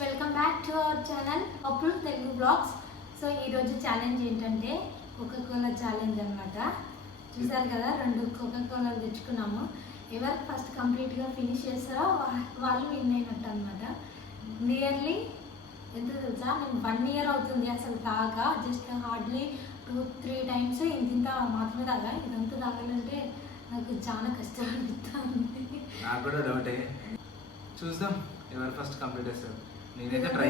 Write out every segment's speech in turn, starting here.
Welcome back to our channel అప్పుల్ Telugu blogs. So ఈరోజు challenge ఏంటంటే కోకోకోలా ఛాలెంజ్ అనమాట. చూసారు కదా, 2 కోకోకోలాలు తెచ్చుకున్నాము. ఎవరు ఫస్ట్ కంప్లీట్గా ఫినిష్ చేస్తారో వాళ్ళు విన్ అయినట్టు అనమాట. నియర్లీ ఎంత తెలుసా, నేను 1 year అవుతుంది అసలు తాగా. జస్ట్ హార్డ్లీ 2-3 times ఇంత మాత్రమే తాగా. ఇదంతా తాగాలంటే నాకు చాలా కష్టం అనిపిస్తుంది. నాకు కూడా డౌటే, చూద్దాం ఎవరు ఫస్ట్ కంప్లీట్ చేస్తారు. నేనైతే ట్రై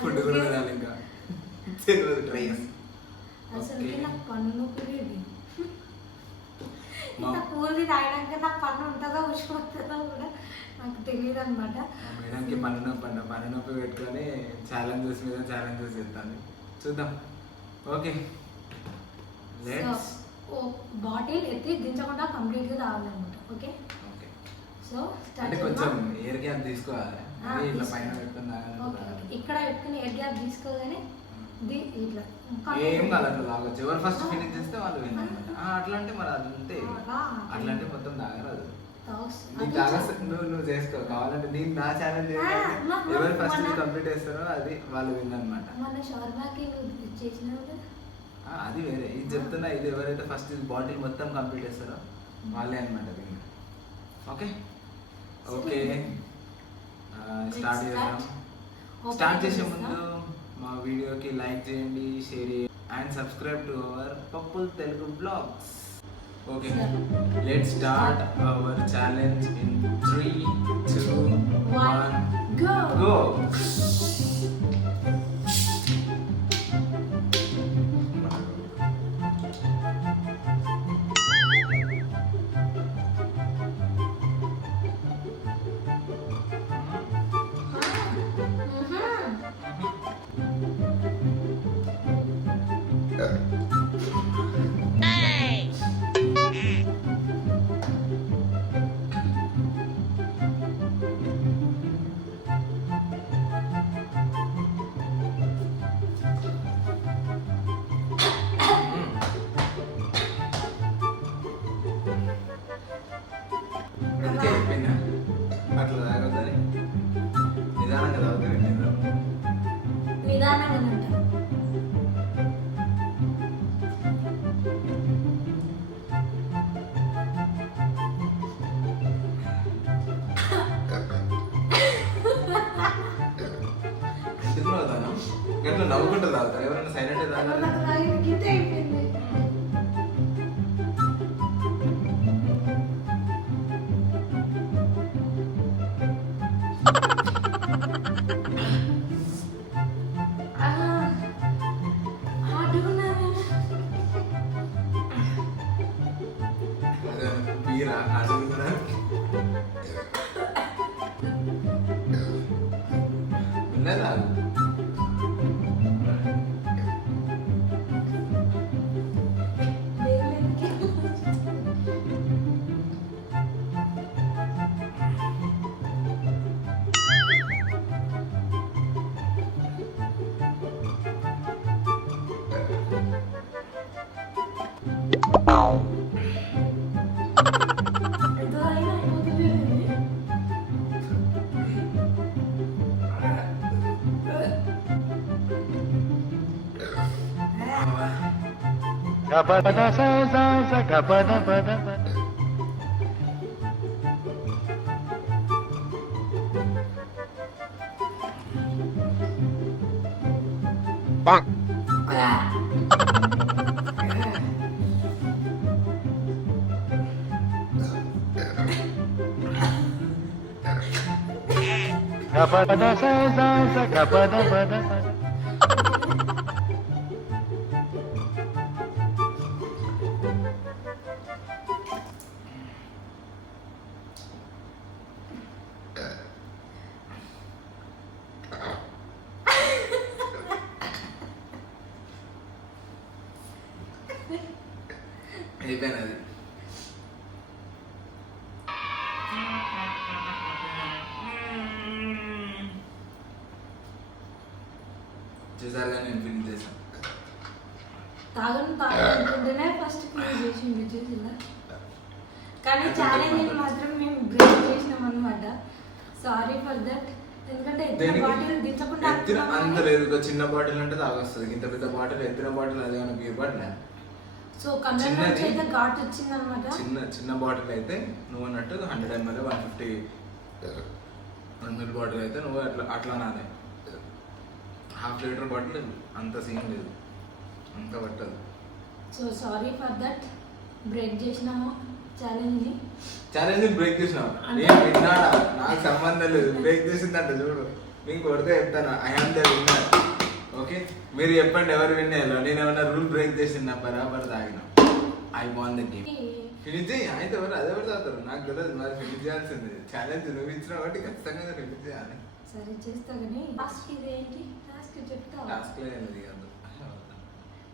ఫుడ్ కూడా తినాలి, ఇంకా ట్రై చేస్తాను. అసలు నాకు పన్ను నొప్పి లేదు. ఇంత కూలి తాగినాక నాకు పన్ను ఉంటుందో ఉష్కొస్తుందో కూడా నాకు తెలియదు అనమాట. మేడంకి పన్ను నొప్పి అంట, పన్ను నొప్పి పెట్టుకొని ఛాలెంజెస్ మీద ఛాలెంజెస్ చేస్తాను. చూద్దాం. ఓకే, బాటిల్ ఎత్తి దించకుండా కంప్లీట్గా తాగాలన్నమాట. ఓకే, సో అంటే కొంచెం ఎయిర్ గ్యాప్ తీసుకోవాలి. ఇట్లా పైన పెట్టుకుని ఇక్కడ పెట్టుకుని ఎయిర్ గ్యాప్ తీసుకోగానే ఇట్లా ఏం కాదు, అట్లా తాగొచ్చు. ఎవరు ఫస్ట్ ఫినిష్ చేస్తే వాళ్ళు విన్ అనమాట. అట్లా అంటే మరి అది అంతే, అట్లా అంటే మొత్తం తాగరాదు. నీకు తాగొచ్చు, నువ్వు చేసుకో. కావాలంటే నేను నా ఛాలెంజ్ ఎవరు ఫస్ట్ కంప్లీట్ చేస్తారో అది వాళ్ళు విన్ అనమాట. అది వేరే, ఇది చెప్తున్నా. ఇది ఎవరైతే ఫస్ట్ బాటిల్ మొత్తం కంప్లీట్ చేస్తారో వాళ్ళే అనమాట విన్. ఓకే ఓకే, స్టార్ట్ చేద్దాం. స్టార్ట్ చేసే ముందు మా వీడియోకి లైక్ చేయండి, షేర్ చేయండి అండ్ సబ్స్క్రైబ్ టు అవర్ పప్పుల్ Telugu blogs. Okay, let's start our challenge in 3, 2, 1 go. అట్లా తాగొద్దని నిదానంగా తాగుతారు. నిదానంగా ఎందుకు తాగుతాను? గట్లా నవ్వుకుంటూ తాగుతారు. ఎవరైనా సైలెంట్ తాగాలి. బీరా అడుగుతున్నా. ఉన్నదా Gapada sa sa sa gapada pada pada. Bang. Gapada sa sa sa gapada pada pada. అయిపోయినది. చూసారుగా, నేను ఫినిష్ చేశాను. తాగుతుంటేనే ఫస్ట్ క్లోజ్ చేసింది చూసిందా. కానీ ఛాలెంజ్ మాత్రం మేము బ్రేక్ చేసి ఫర్ దట్. ఎందుకంటే ఎత్తిన దేనికి? బాటిల్ దించకుండా ఎత్తిన ఆపుతున్నాం అంత కానీ. లేదు, ఒక చిన్న బాటిల్ అంటే తాగొస్తుంది. ఇంత పెద్ద బాటిల్, ఎత్తిన బాటిల్ అదే మన బీర్ బాటిల్. సో కళ్ళ నుంచి చిన్నది. అయితే ఘాట్ వచ్చింది అనమాట. చిన్న బాటిల్ అయితే నువ్వు అన్నట్టు 100 ml 150 ml బాటిల్ అయితే నువ్వు అట్లా నానే. 1/2 లీటర్ బాటిల్ అంత సీన్ లేదు, అంత పట్టదు. So sorry for that, break చేసినాము ఛాలెంజ్ ని. ఛాలెంజ్ బ్రేక్ చేసినావు అంటే- నేను విన్నాడా? నాకు సంబంధం లేదు. బ్రేక్ చేసిందంట చూడు, మీకు కొడితే చెప్తాను. I harm the winner. Okay, మీరు చెప్పండి ఎవరు విన్ అయ్యాలో. నేను ఏమన్నా రూల్ బ్రేక్ చేసిన బరాబర్ తాగిన. I won the game. Finish చేయి. అయితే ఎవరు అదెవరు తాగుతారు నాకు తెలియదు. మరి ఫినిష్ చేయాల్సింది. ఛాలెంజ్ నువ్వు ఇచ్చిన కాబట్టి ఖచ్చితంగా ఫినిష్ చేయాలి. సరే చేస్తా కానీ టాస్క్ ఇది ఏంటి? టాస్క్ చెప్తావా? టాస్క్ లేదు కాదు.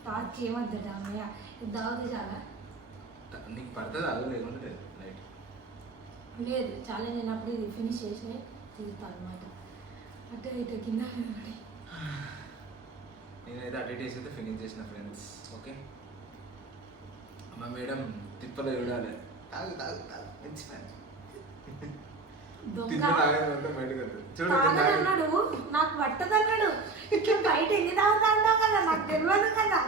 టాస్క్ ఏమద్దట అమ్మయ్య, ఇది దావది చాలా. నీకు పడితే తాగు, లేకుంటే లైట్. లేదు, ఛాలెంజ్ అయినప్పుడు ఇది ఫినిష్ చేసి తీరుతా అనమాట. అటు ఇటు కింద పడి. నేనైతే అటు ఇటు చేసి అయితే ఫినిష్ చేసిన ఫ్రెండ్స్. ఓకే, మా మేడం తిప్పలో చూడాలి. తాగు తాగు తాగు, మంచి పని. దొంగ తిప్ప తాగేది మొత్తం బయటకు వస్తుంది. చూడు నేను తాగేది. తాగదన్నాడు, నాకు పట్టదన్నాడు. ఇట్లా బయట ఎన్ని తాగుతా అంటావు కదా, నాకు తెలియదు కదా.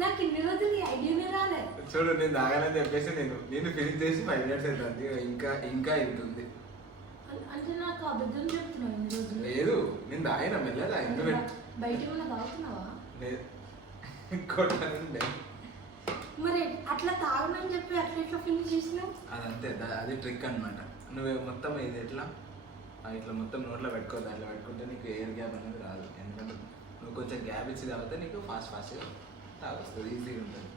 నాకు ఇన్ని రోజులు ఐడియానే రాలే. చూడు నేను తాగాలని చెప్పేసి నేను ఫినిష్ చేసి 5 minutes అవుతుంది. ఇంకా ఇంత ఉంది. అంటే నాకు అబద్ధం చెప్తున్నావు ఇన్ని రోజులు. లేదు, నేను తాగిన మెల్లగా ఇందు బయట ఉన్న తాగుతున్నావా? లేదు కొట్టాలంటే మరి అట్లా తాగమని చెప్పి అట్లా ఇట్లా ఫినిష్ చేసినావు. అదంతే, అది ట్రిక్ అన్నమాట. నువ్వు మొత్తం ఇది ఎట్లా ఇట్లా మొత్తం నోట్లో పెట్టుకోవద్దు. అట్లా పెట్టుకుంటే నీకు ఎయిర్ గ్యాప్ అనేది రాదు. ఎందుకంటే నువ్వు కొంచెం గ్యాప్ ఇచ్చి తాగితే నీకు ఫాస్ట్గా తాగొస్తుంది, ఈజీగా ఉంటుంది.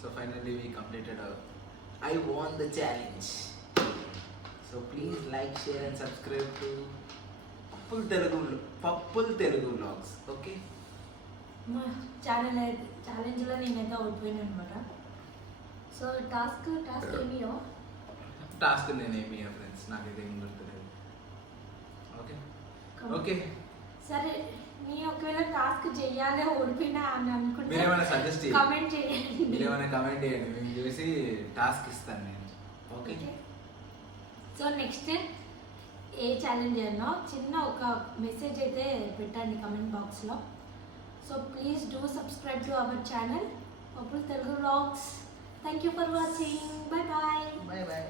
So finally we completed I won the challenge. So please like, share and subscribe to Pappul Telugu Vlogs. Okay? మా ఛాలెంజ్లో నేనైతే ఓడిపోయాను అనమాట. సో టాస్క్ ఏమియో టాస్క్ నేనేమి ఫ్రెండ్స్, నాకైతే ఏం గుర్తులేదు. ఓకే ఓకే, సరే, నీ ఒకవేళ టాస్క్ చెయ్యాలి ఓడిపోయినా అని అనుకుంటే మీరేమైనా సజెస్ట్ చేయండి. కామెంట్ చేయండి. మీరేమైనా కమెంట్ చేయండి, మేము చూసి టాస్క్ ఇస్తాను నేను. ఓకే, సో నెక్స్ట్ ఏ ఛాలెంజ్ అన్నో చిన్న ఒక మెసేజ్ అయితే పెట్టండి కమెంట్ బాక్స్లో. So please do subscribe to our channel పప్పుల్ Telugu vlogs. Thank you for watching. Bye bye. Bye bye.